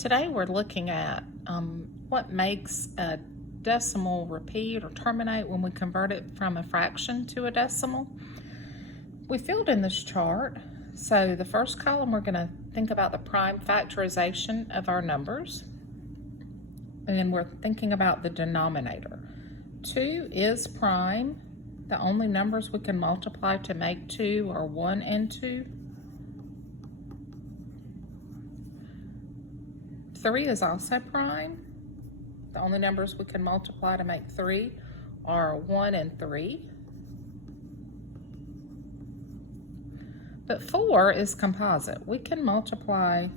Today we're looking at what makes a decimal repeat or terminate when we convert it from a fraction to a decimal. We filled in this chart. So the first column, we're going to think about the prime factorization of our numbers. And we're thinking about the denominator. 2 is prime. The only numbers we can multiply to make 2 are 1 and 2. 3 is also prime. The only numbers we can multiply to make 3 are 1 and 3. But 4 is composite. We can multiply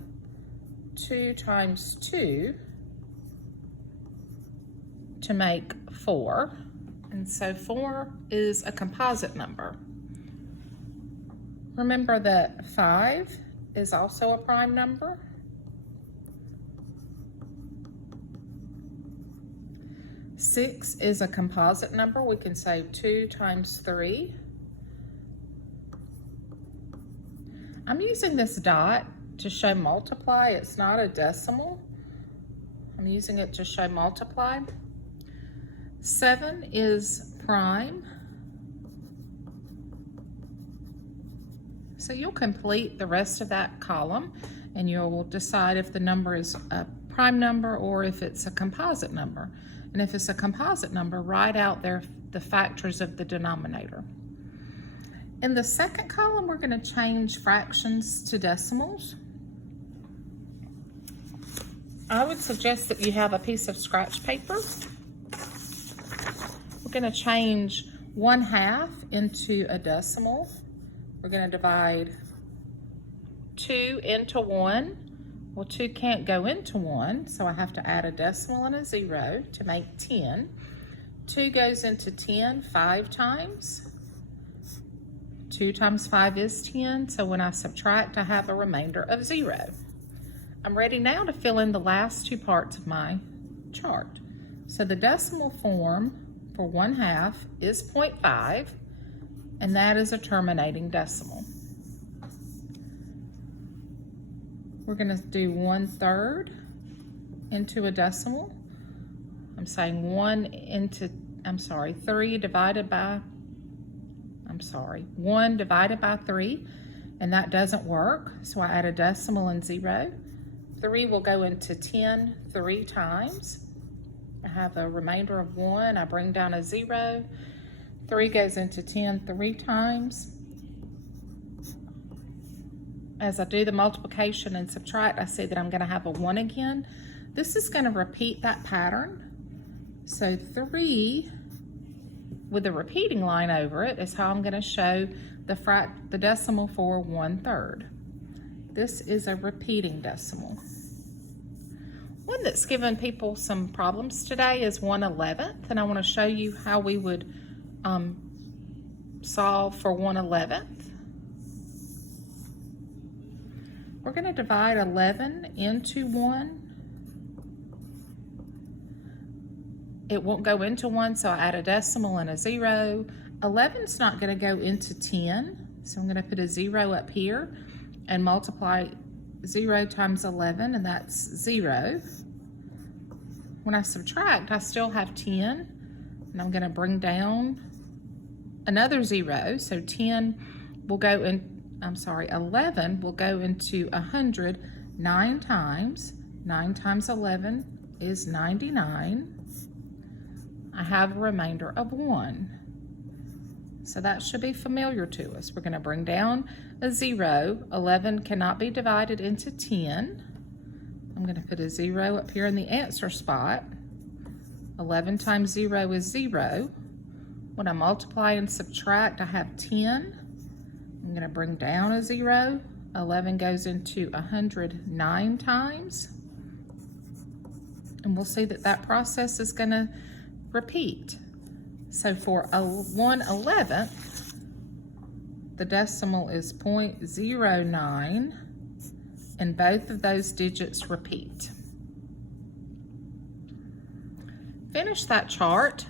2 times 2 to make 4. And so 4 is a composite number. Remember that 5 is also a prime number. 6 is a composite number. We can say 2 times 3. I'm using this dot to show multiply. It's not a decimal. I'm using it to show multiply. 7 is prime. So you'll complete the rest of that column and you'll decide if the number is a prime number or if it's a composite number. And if it's a composite number, write out there the factors of the denominator. In the second column, we're going to change fractions to decimals. I would suggest that you have a piece of scratch paper. We're going to change 1/2 into a decimal. We're going to divide 2 into 1. Well, 2 can't go into 1, so I have to add a decimal and a 0 to make 10. 2 goes into 10 5 times. 2 times 5 is 10, so when I subtract, I have a remainder of 0. I'm ready now to fill in the last 2 parts of my chart. So the decimal form for 1/2 is 0.5, and that is a terminating decimal. We're going to do 1/3 into a decimal. I'm saying 3 divided by, 1 divided by 3, and that doesn't work, so I add a decimal and 0. 3 will go into 10 3 times. I have a remainder of 1, I bring down a 0. 3 goes into 10 3 times. As I do the multiplication and subtract, I see that I'm going to have a 1 again. This is going to repeat that pattern. So 3 with a repeating line over it is how I'm going to show the decimal for 1/3. This is a repeating decimal. One that's given people some problems today is 1/11, and I want to show you how we would solve for 1/11. We're going to divide 11 into 1. It won't go into 1, so I add a decimal and a 0. 11's not going to go into 10, so I'm going to put a 0 up here and multiply 0 times 11, and that's 0. When I subtract, I still have 10, and I'm going to bring down another 0, so 11 will go into 100 9 times. 9 times 11 is 99. I have a remainder of 1. So that should be familiar to us. We're going to bring down a 0. 11 cannot be divided into 10. I'm going to put a 0 up here in the answer spot. 11 times 0 is 0. When I multiply and subtract, I have 10. I'm going to bring down a 0. 11 goes into 100 9 times. And we'll see that that process is going to repeat. So for 1/11, the decimal is 0.09, and both of those digits repeat. Finish that chart.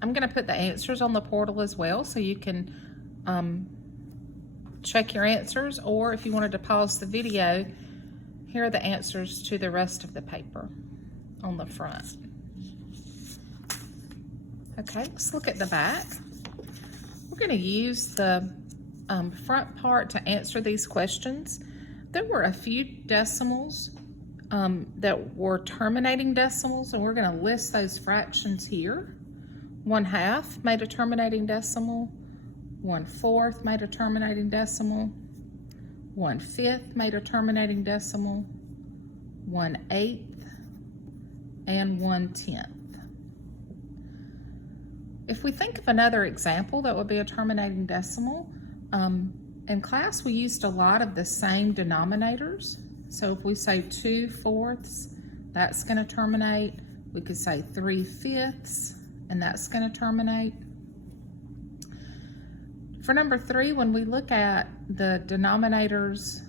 I'm going to put the answers on the portal as well, so you can check your answers, or if you wanted to pause the video, here are the answers to the rest of the paper on the front. Okay, let's look at the back. We're going to use the front part to answer these questions. There were a few decimals that were terminating decimals, and we're going to list those fractions here. 1/2 made a terminating decimal. 1/4 made a terminating decimal. 1/5 made a terminating decimal. 1/8 and 1/10. If we think of another example that would be a terminating decimal, in class we used a lot of the same denominators. So if we say 2/4, that's going to terminate. We could say 3/5, and that's going to terminate. For number 3, when we look at the denominators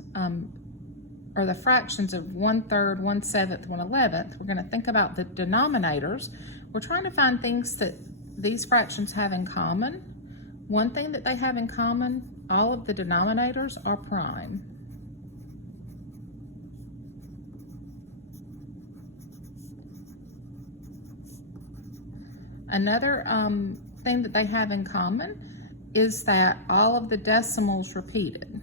or the fractions of 1/3, 1/7, 1/11, we're going to think about the denominators. We're trying to find things that these fractions have in common. One thing that they have in common, all of the denominators are prime. Another thing that they have in common is that all of the decimals repeated.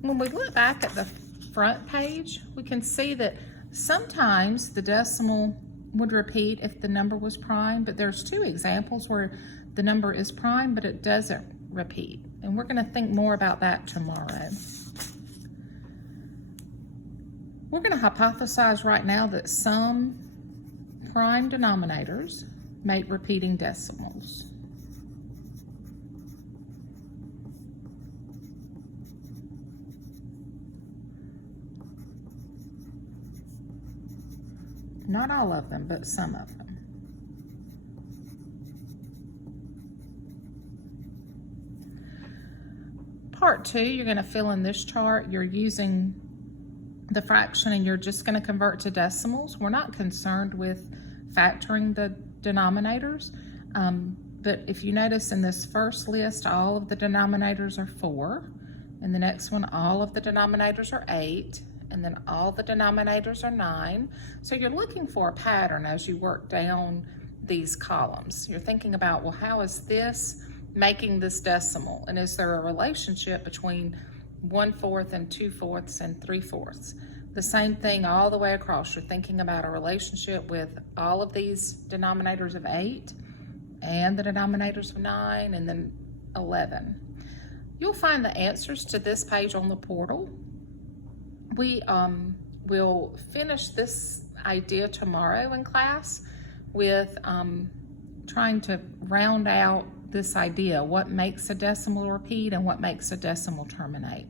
When we look back at the front page, we can see that sometimes the decimal would repeat if the number was prime, but there's 2 examples where the number is prime, but it doesn't repeat. And we're going to think more about that tomorrow. We're going to hypothesize right now that some prime denominators make repeating decimals. Not all of them, but some of them. Part 2, you're going to fill in this chart. You're using the fraction and you're just going to convert to decimals. We're not concerned with factoring the denominators, but if you notice in this first list, all of the denominators are 4. In the next one, all of the denominators are 8. And then all the denominators are 9. So you're looking for a pattern as you work down these columns. You're thinking about, well, how is this making this decimal? And is there a relationship between 1/4 and 2/4 and 3/4? The same thing all the way across. You're thinking about a relationship with all of these denominators of 8 and the denominators of 9 and then 11. You'll find the answers to this page on the portal. We will finish this idea tomorrow in class with trying to round out this idea, what makes a decimal repeat and what makes a decimal terminate.